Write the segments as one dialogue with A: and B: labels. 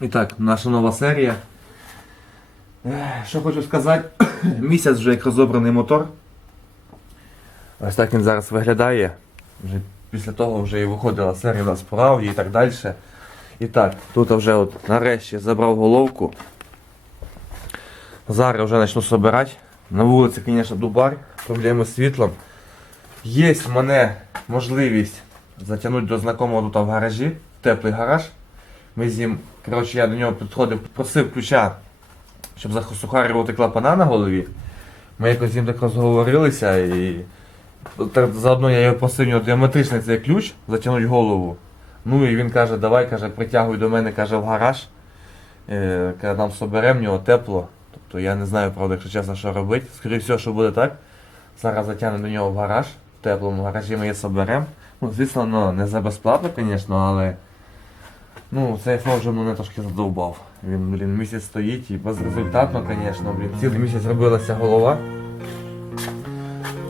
A: І так, наша нова серія. Що хочу сказати, місяць вже як розобраний мотор. Ось так він зараз виглядає. Вже після того вже і виходила серія у нас по і так далі. І так, тут вже от нарешті забрав головку. Зараз вже почну собирати. На вулиці, звісно, дубар, проблеми з світлом. Є в мене можливість затягнути до знакомого тут в гаражі, в теплий гараж. Ми з ним, коротше, я до нього підходив, просив ключа, щоб засухарювати клапана на голові. Ми якось з ним так розговорилися і заодно я його просив у нього діаметричний цей ключ, затягнути голову. Ну і він каже, давай каже, притягуй до мене каже, в гараж. Е, каже, нам соберемо в нього тепло. Тобто я не знаю, правда, якщо чесно, що робити. Скоріше всього, що буде так. Зараз затягнемо до нього в гараж. В теплому гаражі ми її соберемо. Ну, звісно, ну, не за безплатно, звісно, але ну, цей фон вже мене трошки задовбав. Він, блін, місяць стоїть і безрезультатно, звісно, блін. Цілий місяць робилася голова.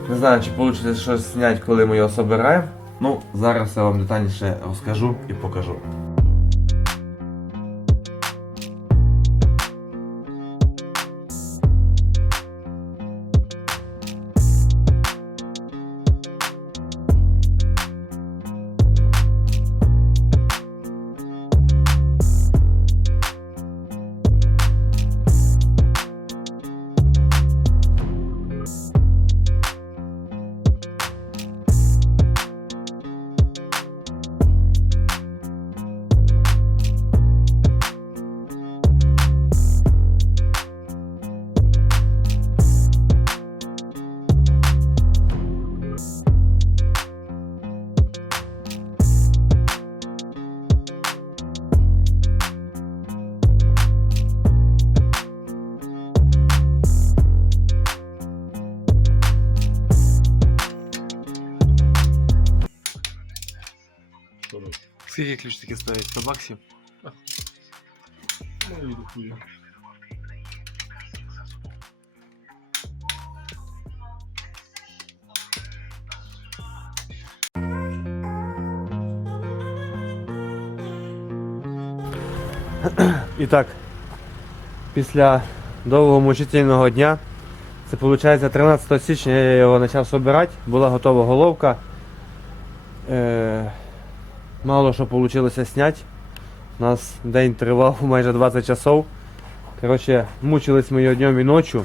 A: Не знаю, чи вийде щось зняти, коли ми його собираємо. Ну, зараз я вам детальніше розкажу і покажу. Скільки ключ таки стоїть? 100 баксів?
B: Ну і хуя.
A: І так, після довгого мучительного дня, це виходить 13 січня я його почав збирати, була готова головка. Мало що вийшло зняти. У нас день тривав майже 20 часов. Коротше, мучились ми його днем і ночі.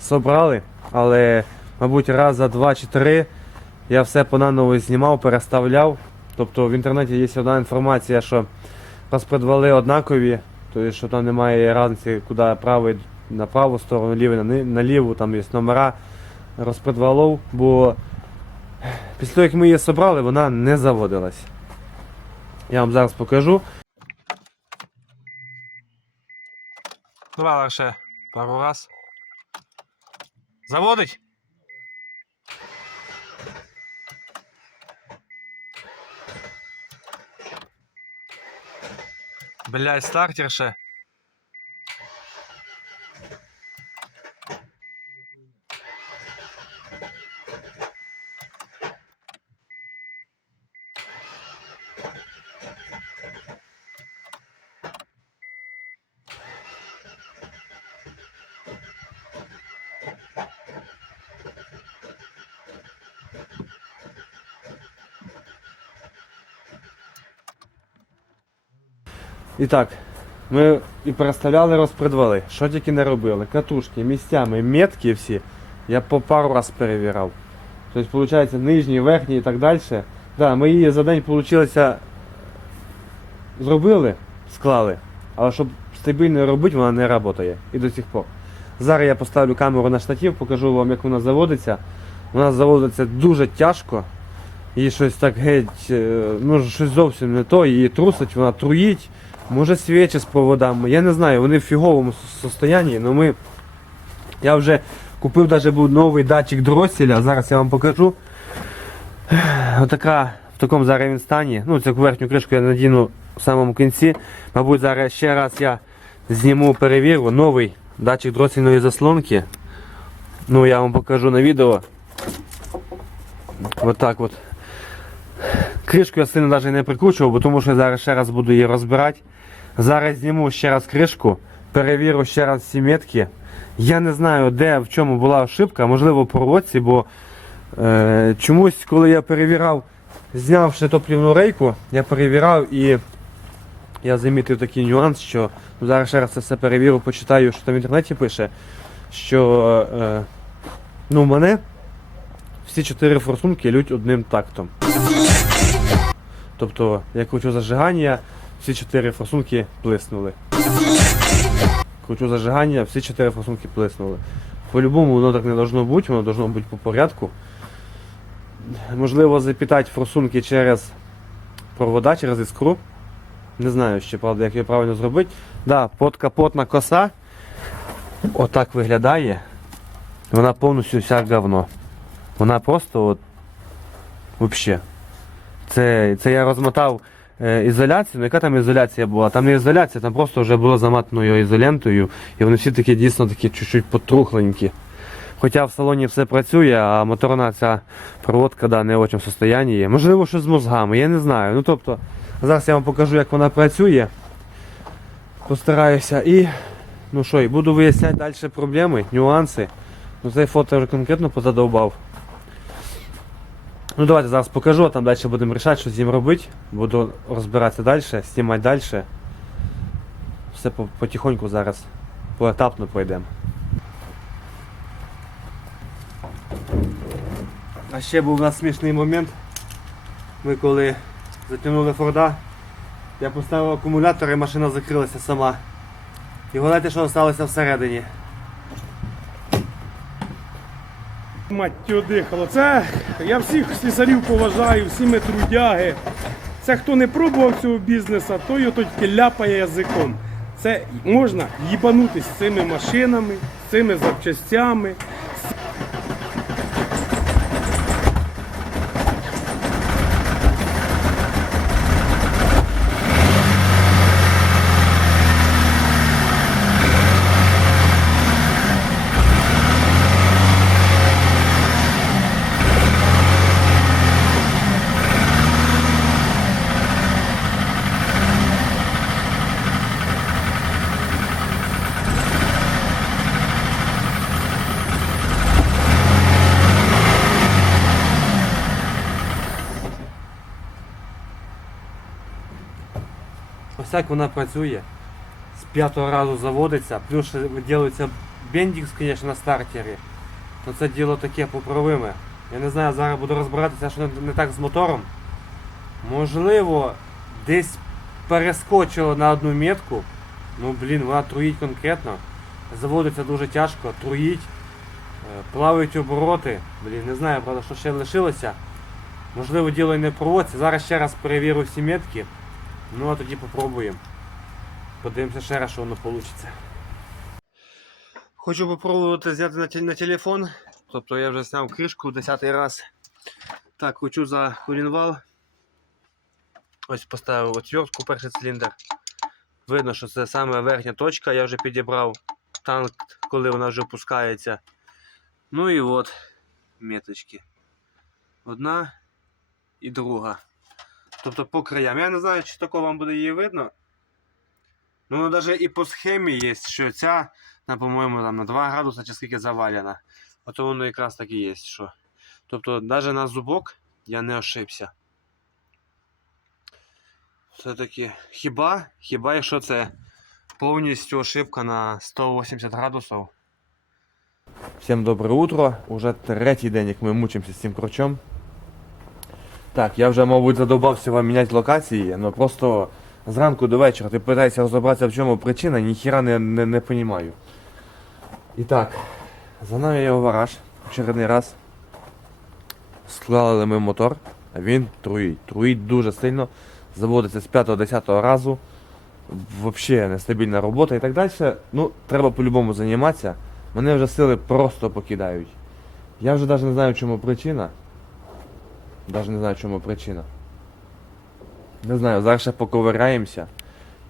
A: Собрали, але, мабуть, раз за два чи три я все понаново знімав, переставляв. Тобто в інтернеті є одна інформація, що розпредвали однакові, тобто що там немає разниці, куди правий на праву сторону, лівий на, ліву, там є номера розпредвалов, бо після того, як ми її зібрали, вона не заводилась. Я вам зараз покажу. Давай лише пару раз. Заводить? Блять, стартер ще. І так, ми і переставляли розпредвали. Що тільки не робили. Катушки, місцями, метки всі. Я по пару раз перевірав. Тобто, виходить, нижні, верхні і так далі. Да, ми її за день вийшло, зробили, склали. Але щоб стабільно робити, вона не працює. І до сих пор. Зараз я поставлю камеру на штатив, покажу вам, як вона заводиться. Вона заводиться дуже тяжко. І щось так геть, е, ну щось зовсім не то, її трусить, вона труїть. Може свічі з проводами. Я не знаю, вони в фіговому состоянні, але ми. Я вже купив даже був новий датчик дросселя, зараз я вам покажу. Отака в такому зараз він стані. Ну, цю верхню кришку я надіну в самому кінці. Мабуть, зараз ще раз я зніму перевірю новий датчик дроссельної заслонки. Ну, я вам покажу на відео. От так от. Кришку я сильно навіть не прикручував, бо тому що я зараз ще раз буду її розбирати. Зараз зніму ще раз кришку, перевірю ще раз всі метки. Я не знаю, де в чому була ошибка, можливо, в проводці, бо е, чомусь, коли я перевіряв, знявши топлівну рейку, я перевіряв і я замітив такий нюанс, що ну, зараз ще раз це все перевірю, почитаю, що там в інтернеті пише, що е, ну, мене всі чотири форсунки йдуть одним тактом. Тобто, я кручу зажигання, всі чотири форсунки плиснули. Кручу зажигання, всі чотири форсунки плиснули. По-любому воно так не должно бути, воно должно бути по порядку. Можливо, запітати форсунки через провода, через іскру. Не знаю ще, правда, як її правильно зробити. Да, подкапотна коса отак виглядає. Вона повністю вся говно. Вона просто от взагалі. Це, це я розмотав ізоляцію. Ну яка там ізоляція була? Там не ізоляція, там просто вже було заматаною ізолентою. І вони всі такі дійсно такі чуть-чуть потрухленькі. Хоча в салоні все працює, а моторна ця проводка да, не в очень состоянні. Можливо, щось з мозгами, я не знаю. Ну тобто, зараз я вам покажу, як вона працює. Постараюся і. Ну що, і буду виясняти далі проблеми, нюанси. Ну цей фото вже конкретно позадовбав. Ну давайте зараз покажу, а там далі будемо рішати, що з ним робити. Буду розбиратися далі, знімати далі. Все по- потихоньку зараз поетапно пройдемо. А ще був у нас смішний момент. Ми коли затягнули Форда, я поставив акумулятор і машина закрилася сама. І гадайте, що залишилося всередині.
B: Маттю дихало. Це я всіх слісарів поважаю, всі ми трудяги. Це хто не пробував цього бізнесу, той ото тільки ляпає язиком. Це можна їбанутись з цими машинами, з цими запчастями.
A: Так вона працює. З п'ятого разу заводиться, плюс ще робиться бендікс, звісно, на стартері. Ну це діло таке поправиме. Я не знаю, зараз буду розбиратися, що не, так з мотором. Можливо, десь перескочило на одну метку. Ну блін, вона труїть конкретно. Заводиться дуже тяжко, труїть, е, плавають обороти. Блін, не знаю, правда, що ще лишилося. Можливо, діло і не проводці. Зараз ще раз перевірю всі метки. Ну а тоді попробуємо. Подивимося ще раз, що воно вийде. Хочу попробувати зняти на, на телефон. Тобто я вже зняв кришку 10 раз. Так, хочу за колінвал. Ось поставив отвертку перший циліндр. Видно, що це саме верхня точка, я вже підібрав танк, коли вона вже опускається. Ну і от меточки. Одна і друга. Тобто по краям. Я не знаю, чи такого вам буде її видно. Ну, навіть і по схемі є, що ця, по-моєму, там, на 2 градуси чи скільки завалена. Ото воно якраз так і є. Що. Тобто, навіть на зубок я не ошибся. Все-таки хіба, хіба якщо це повністю ошибка на 180 градусів. Всім добре утро. Уже третій день, як ми мучимося з цим кручом. Так, я вже, мабуть, задовбався вам міняти локації, але просто зранку до вечора ти питаєшся розібратися, в чому причина, ніхіра не, не, не понімаю. І так, за нами є гараж, очередний раз. Склали ми мотор, а він труїть. Труїть дуже сильно, заводиться з 5-10 разу. Взагалі нестабільна робота і так далі. Ну, треба по-любому займатися. Мене вже сили просто покидають. Я вже навіть не знаю, в чому причина. Даже не знаю, чому причина. Не знаю, зараз ще поковиряємося.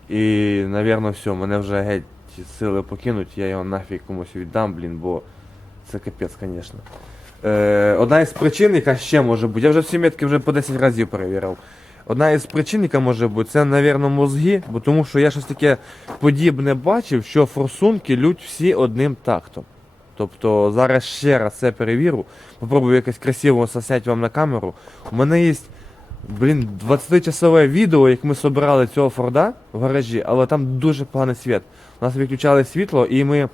A: І, напевно, все, мене вже геть сили покинуть, я його нафіг комусь віддам, блін, бо це капець, звісно. Е, одна із причин, яка ще може бути, я вже всі метки вже по 10 разів перевіряв. Одна із причин, яка може бути, це, напевно, мозги, бо тому що я щось таке подібне бачив, що форсунки лють всі одним тактом. Тобто зараз ще раз це перевірю, попробую якось красиво сосять вам на камеру. У мене є, блін, 20-часове відео, як ми собирали цього Форда в гаражі, але там дуже поганий світ. У нас виключали світло, і ми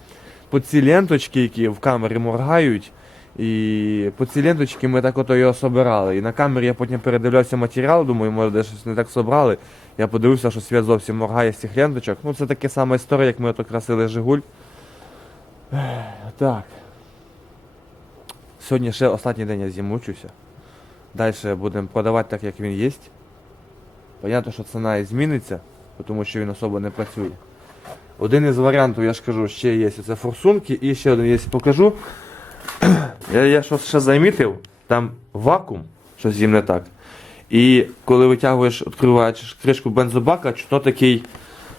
A: по ці ленточки, які в камері моргають, і по ці ленточки ми так ото його собирали. І на камері я потім передивлявся матеріал, думаю, може де щось не так собрали. Я подивився, що світ зовсім моргає з цих ленточок. Ну це така сама історія, як ми ото красили Жигуль. Так. Сьогодні ще останній день я зімучуся. Далі будемо продавати так, як він є. Понятно, що ціна і зміниться, тому що він особо не працює. Один із варіантів, я ж кажу, ще є це форсунки, і ще один є, покажу. Я, я щось ще замітив, там вакуум, щось ним не так. І коли витягуєш, відкриваєш кришку бензобака, чутно такий,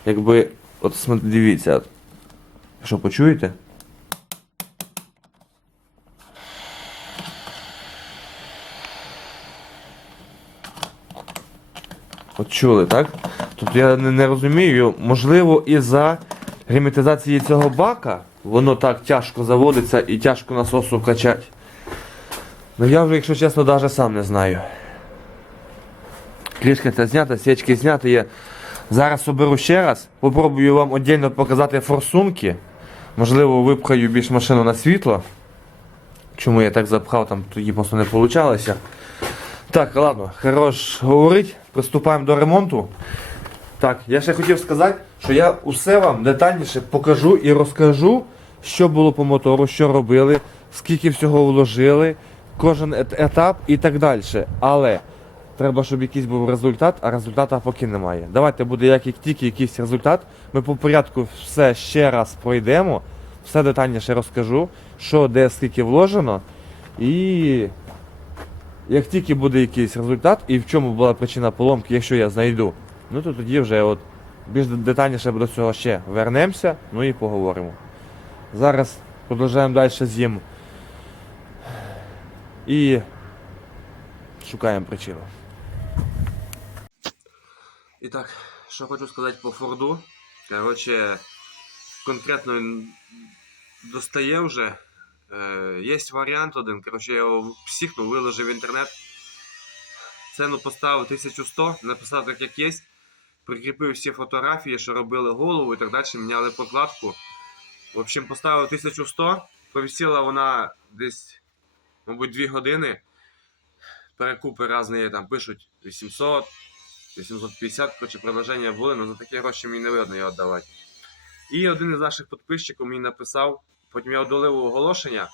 A: якби, от дивіться, що почуєте? Чули, так? Тобто я не, розумію, можливо, із-за герметизації цього бака воно так тяжко заводиться і тяжко насосу качати. Ну я вже, якщо чесно, навіть сам не знаю. Кришка ця знята, свічки зняті є. Зараз оберу ще раз, попробую вам віддільно показати форсунки. Можливо, випхаю більш машину на світло. Чому я так запхав, там тоді просто не вийшло. Так, ладно, хорош говорить. Приступаємо до ремонту. Так, я ще хотів сказати, що я усе вам детальніше покажу і розкажу, що було по мотору, що робили, скільки всього вложили, кожен етап і так далі. Але треба, щоб якийсь був результат, а результату поки немає. Давайте буде як тільки якийсь результат. Ми по порядку все ще раз пройдемо, все детальніше розкажу, що де скільки вложено. І як тільки буде якийсь результат і в чому була причина поломки, якщо я знайду, ну то тоді вже от більш детальніше до цього ще вернемося, ну і поговоримо. Зараз продовжуємо далі з'їм і шукаємо причину. І так, що хочу сказати по Форду. Коротше, конкретно він достає вже. Є варіант один, коротше, я його психнув, виложив в інтернет. Ціну поставив 1100, написав так, як є. Прикріпив всі фотографії, що робили голову і так далі, міняли покладку. В общем, поставив 1100, повісила вона десь, мабуть, 2 години. Перекупи різні там пишуть 800, 850, коротше, предложення були, але за такі гроші мені не видно його віддавати. І один із наших підписчиків мені написав, потім я удалив оголошення,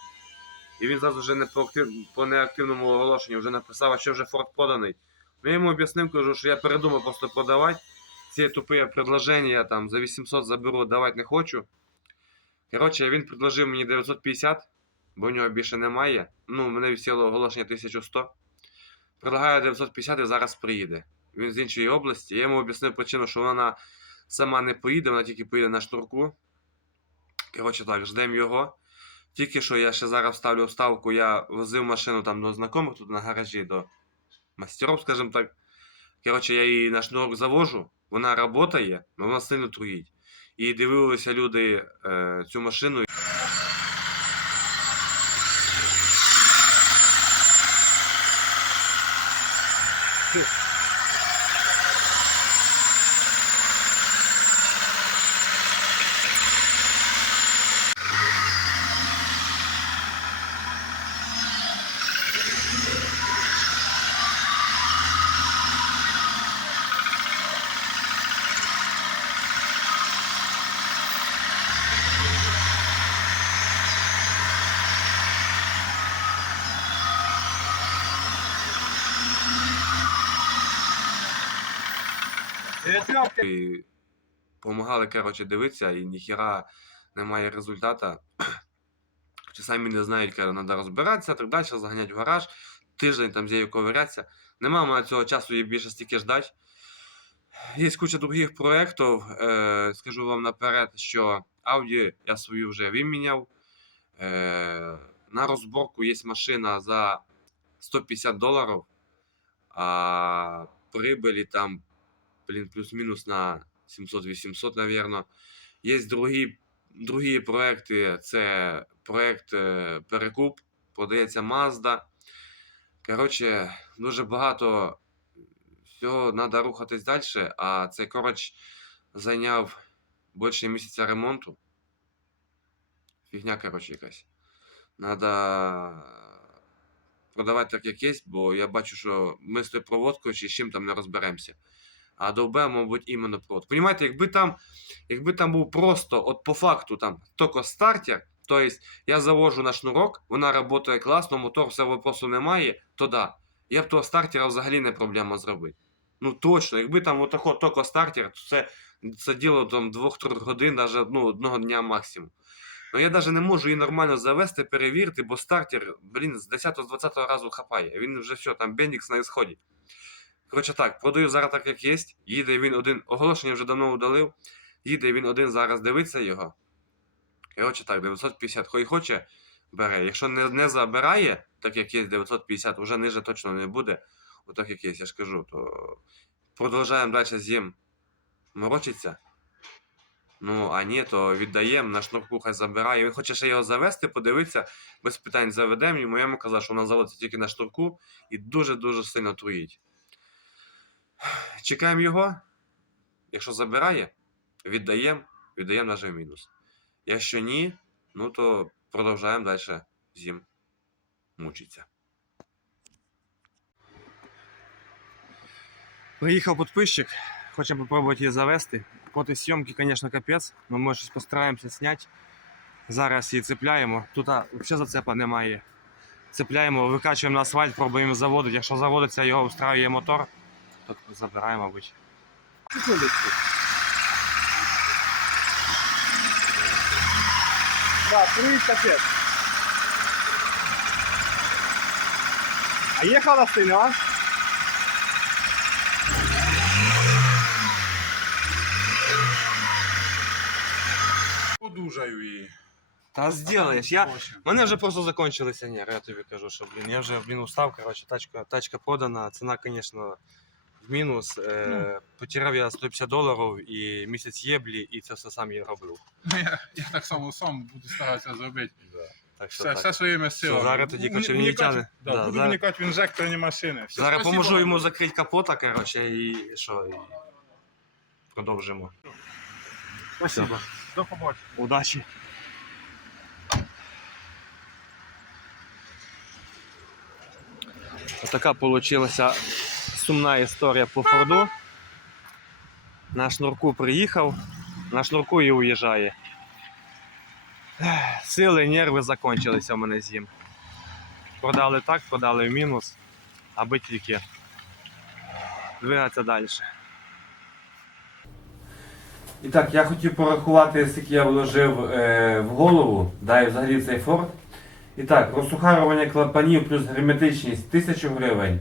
A: і він зразу вже не по, актив... по неактивному оголошенню вже написав, що вже форт поданий. Ну, я йому об'яснив, кажу, що я передумав просто продавати. Ці тупі предложення там за 800 заберу, давати не хочу. Коротше, він предложив мені 950, бо в нього більше немає. Ну, мене висіло оголошення 1100. Предлагаю 950 і зараз приїде. Він з іншої області. Я йому об'яснив причину, що вона сама не поїде, вона тільки поїде на штурку. Коротше так, ждемо його. Тільки що я ще зараз ставлю вставку, я возив машину там до знайомих тут на гаражі, до мастерів, скажімо так. Коротше, я її на шнурок завожу, вона працює, але вона сильно труїть. І дивилися люди е, цю машину. І допомагали, коротше, дивитися, і ніхіра немає результата. Чи самі не знають, коли треба розбиратися, так далі, заганяти в гараж, тиждень там з нею ковирятися. Нема мене цього часу її більше стільки ждать. Є куча других проєктів. Е, скажу вам наперед, що Audi я свою вже виміняв. Е, на розборку є машина за 150 доларів. А прибыли там, блин, плюс-минус на 700-800, наверное. Є другі, другі проекти. Це проект е, Перекуп, продається Mazda. Коротше, дуже багато всього треба рухатись далі, а цей короч зайняв більше місяця ремонту. Фігня, коротше, якась. Надо продавати так, як є, бо я бачу, що ми з тою проводкою чи з чим там не розберемося. А довбе, мабуть, іменно проводку. Понімаєте, якби там, якби там був просто, от по факту, там, тільки стартер, тобто я завожу на шнурок, вона працює класно, мотор, все вопросу немає, то да. Я б того стартера взагалі не проблема зробити. Ну точно, якби там отако тільки стартер, то це, це діло там 2-3 годин, навіть ну, одного дня максимум. Ну я навіть не можу її нормально завести, перевірити, бо стартер, блін, з 10-20 разу хапає. Він вже все, там Бендікс на ісході. Коротше так, продаю зараз так, як є. Їде він один. Оголошення вже давно удалив. Їде він один зараз дивиться його. Коротше так, 950. Хай хоче, бере. Якщо не, не забирає, так як є 950, вже ниже точно не буде. Отак як є, я ж кажу, то продовжаємо далі з їм морочиться. Ну, а ні, то віддаємо, на шнурку хай забирає. Він хоче ще його завести, подивитися, без питань заведемо йому. Я йому казав, що вона заводиться тільки на шнурку і дуже-дуже сильно труїть. Чекаємо його. Якщо забирає, віддаємо, віддаємо навіть мінус. Якщо ні, ну то продовжаємо далі з ним мучитися. Приїхав підписчик, хочемо попробувати її завести. Проти зйомки, звісно, капець, але ми щось постараємося зняти. Зараз її цепляємо. Тут а, взагалі зацепа немає. Цепляємо, викачуємо на асфальт, пробуємо заводити. Якщо заводиться, його устраює мотор, то забираємо, мабуть. Секундочку.
C: Да, труїть капець. А їхала сильно, а?
D: Подужаю її.
A: Та зробиш. Я...
D: Очень.
A: У мене вже просто закончилися нерви, я тобі кажу, що блін, я вже блін, устав, коротше, тачка, тачка продана, ціна, звісно, В мінус. Е, Потеряв я 150 доларів і місяць єблі, і це все сам я робив.
D: Ну, я, я так само сам буду старатися зробити.
A: Так що
D: Все,
A: так.
D: все своїми силами.
A: зараз тоді,
D: У-
A: коротше,
D: уні-
A: вінничани.
D: унікати- Да,
A: Да,
D: буду
A: зараз-
D: вникати в інжекторні машини. Все,
A: Зараз
D: спасибо
A: поможу йому закрити капота, коротше, і що, і продовжимо.
D: Спасибо. До побачення.
A: Удачі. Отака получилася сумна історія по Форду. На шнурку приїхав, на шнурку і уїжджає. Сили, нерви закончилися у мене з ним. Продали так, продали в мінус, аби тільки двигатися далі.
E: І так, я хотів порахувати, скільки я вложив е, в голову, да, і взагалі цей форт. І так, розсухарювання клапанів плюс герметичність 1000 гривень.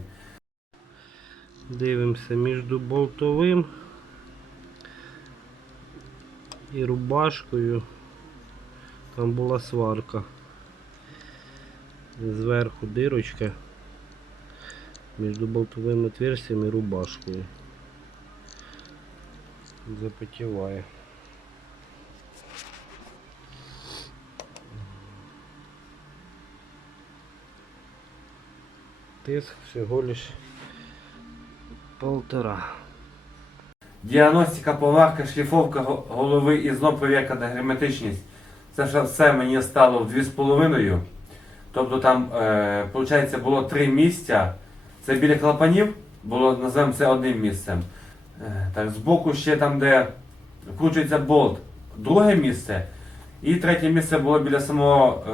F: Дивимося між болтовим і рубашкою. Там була сварка. Зверху дирочка між болтовим отверстием і рубашкою. Запотіває. Тиск всього лиш полтора.
E: Діагностика, поварка, шліфовка голови і знов перевірка герметичність. Це вже все мені стало в 2,5. Тобто там, е, було три місця. Це біля клапанів, було, називаємо це одним місцем. Е, так, збоку ще там, де вкручується болт, друге місце. І третє місце було біля самого,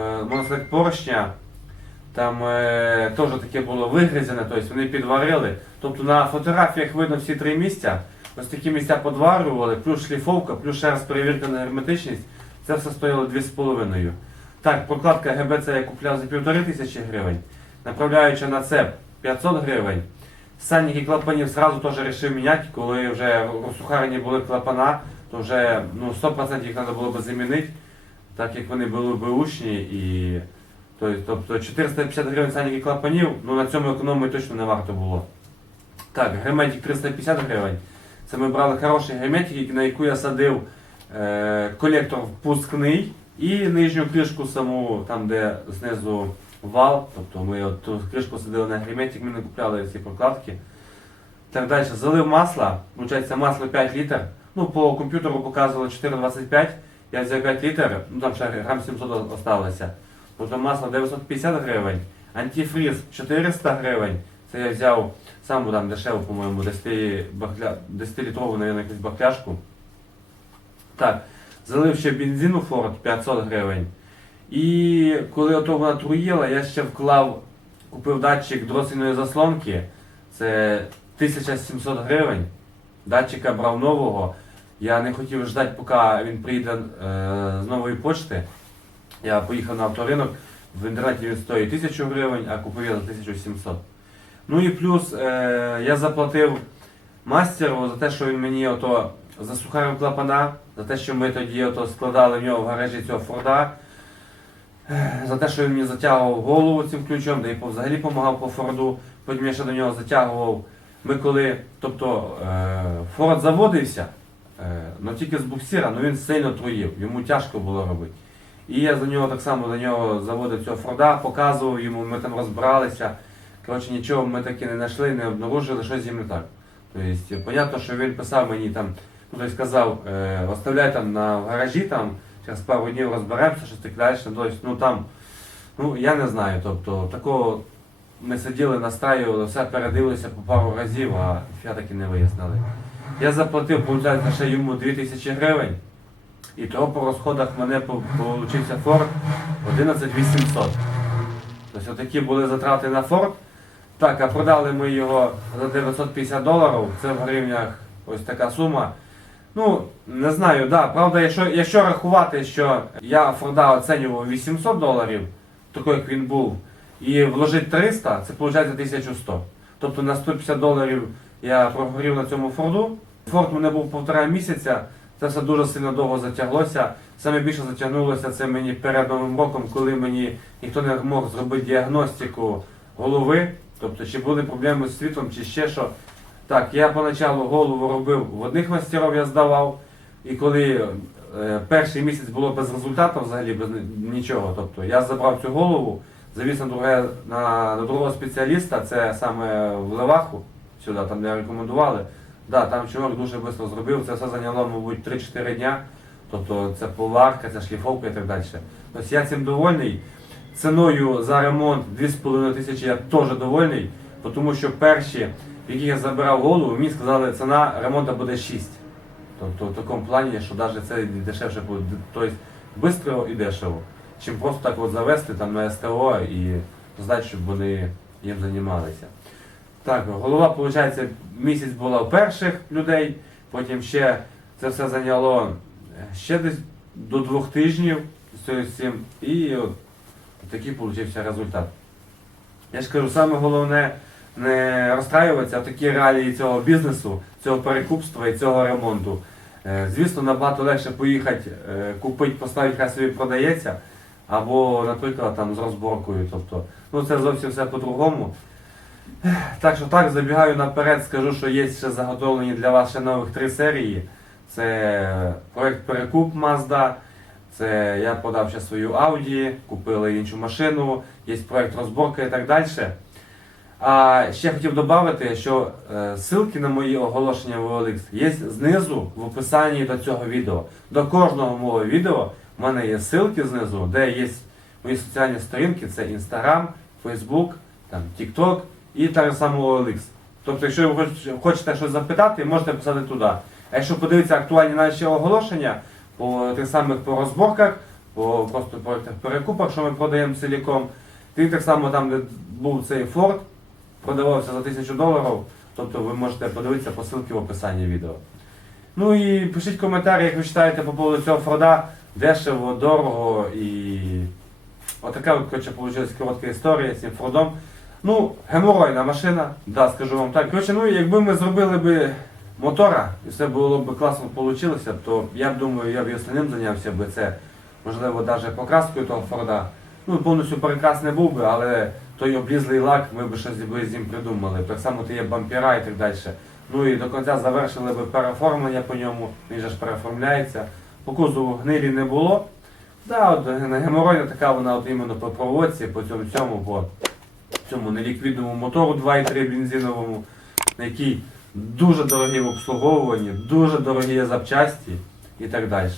E: е, поршня. Там е, теж таке було вигрізане, тобто вони підварили. Тобто на фотографіях видно всі три місця. Ось такі місця подварювали, плюс шліфовка, плюс ще раз перевірка на герметичність. Це все стоїло 2,5. Так, прокладка ГБЦ я купляв за 1500 тисячі гривень. Направляючи на цеп 500 гривень. Сальники клапанів зразу теж вирішив міняти, коли вже розсухарені були клапана, то вже ну, 100% їх треба було би замінити, так як вони були беушні і. Тобто 450 гривень сальники клапанів, ну на цьому економії точно не варто було.
A: Так, герметик 350 гривень. Це ми брали хороший герметик, на яку я садив е, колектор впускний і нижню кришку саму, там де знизу вал. Тобто ми от ту кришку садили на герметик, ми не купляли ці прокладки. Так далі, залив масла, виходить масло 5 літр. Ну, по комп'ютеру показувало 4,25. Я взяв 5 літр, ну там ще грам 700 осталося. Тобто масло 950 гривень, антифриз 400 гривень. Це я взяв саму там дешеву, по-моєму, 10 бахля... 10-літрову, мабуть, якусь бахляшку. Так, залив ще бензину Ford 500 гривень. І коли ото вона труїла, я ще вклав, купив датчик дросельної заслонки. Це 1700 гривень. Датчика брав нового. Я не хотів ждати, поки він приїде е, з нової почти. Я поїхав на авторинок. В інтернеті він стоїть 1000 гривень, а купив я за 1700. Ну і плюс е, я заплатив мастеру за те, що він мені ото засухарив клапана, за те, що ми тоді ото складали в нього в гаражі цього Форда. Е, За те, що він мені затягував голову цим ключом, де й взагалі допомагав по Форду. Потім я ще до нього затягував. Ми коли, тобто е, Форд заводився, е, ну тільки з буксира, ну він сильно труїв, йому тяжко було робити. І я за нього так само до нього заводив цього Форда, показував йому, ми там розбиралися. Коротше, нічого ми таки не знайшли, не обнаружили, щось з ним не так. Тобто, понятно, що він писав мені там, ну, тобто сказав, е, оставляй там на гаражі, там, через пару днів розберемося, щось так далі. Тобто, ну там, ну я не знаю, тобто такого ми сиділи, настраювали, все передивилися по пару разів, а я таки не вияснили. Я заплатив, виходить, ще йому 2000 гривень. І того по розходах мене по- получився Форд 11800. Тобто такі були затрати на Форд. Так, а продали ми його за 950 доларів, це в гривнях ось така сума. Ну, не знаю, да, правда, якщо, якщо рахувати, що я Форда оцінював 800 доларів, такий як він був, і вложити 300, це виходить 1100. Тобто на 150 доларів я прогорів на цьому Форду. Форд у мене був півтора місяця, це все дуже сильно довго затяглося. Саме більше затягнулося це мені перед Новим роком, коли мені ніхто не мог зробити діагностику голови, тобто чи були проблеми з світлом, чи ще що. Так, я поначалу голову робив в одних мастерів, я здавав, і коли е, перший місяць було без результату, взагалі без нічого. Тобто я забрав цю голову, завіз на, друге, на, на другого спеціаліста, це саме в Леваху, сюди, там де рекомендували. Да, там чувак дуже швидко зробив, це все зайняло, мабуть, 3-4 дня. Тобто це поварка, це шліфовка і так далі. Тобто я цим довольний. Ціною за ремонт 2,5 тисячі я теж довольний, тому що перші, яких я забирав голову, мені сказали, ціна ремонту буде 6. Тобто в такому плані, що навіть це дешевше буде. Тобто швидко і дешево. Чим просто так от завести там на СТО і здати, щоб вони їм займалися. Так, голова, виходить, місяць була у перших людей, потім ще це все зайняло е, ще десь до двох тижнів з цим. І от такий получився результат. Я ж кажу, саме головне не розстраюватися в такі реалії цього бізнесу, цього перекупства і цього ремонту. Е, Звісно, набагато легше поїхати, е, купити, поставити, хай собі продається, або, наприклад, там з розборкою. Тобто, ну це зовсім все по-другому. Так що так, забігаю наперед, скажу, що є ще заготовлені для вас ще нових три серії. Це проект Перекуп Mazda. Це я подав ще свою Audi, купили іншу машину, є проект розборка і так далі. А ще хотів додати, що е, ссылки на мої оголошення в OLX є знизу в описанні до цього відео. До кожного мого відео в мене є ссылки знизу, де є мої соціальні сторінки, це Instagram, Facebook, TikTok і так само OLX. Тобто, якщо ви хочете щось запитати, можете писати туди. А якщо подивитися актуальні наші оголошення по тих самих по розборках, по просто по тих перекупах, що ми продаємо ціліком, ти так само там, де був цей Ford, продавався за 1000 доларів. Тобто ви можете подивитися по ссылці в описанні відео. Ну і пишіть коментарі, як ви вважаєте по поводу цього Форда, дешево, дорого і отака от, коротше, коротка історія з цим Фордом. Ну, геморойна машина, да, скажу вам так. Коротше, ну якби ми зробили би мотора і все було б класно вийшло, то я б думаю, я б і основним зайнявся би це, можливо, навіть покраскою того Форда. Ну, повністю перекрас не був би, але той облізлий лак, ми б щось би з ним придумали. Так само то є бампера і так далі. Ну і до кінця завершили би переоформлення по ньому, він же ж переоформляється. По кузову гнилі не було. Да, от геморройна така вона от іменно по проводці, по цьому цьому, по цьому неліквідному мотору 2.3 бензиновому, на який дуже дорогі в обслуговуванні, дуже дорогі запчасті і так далі.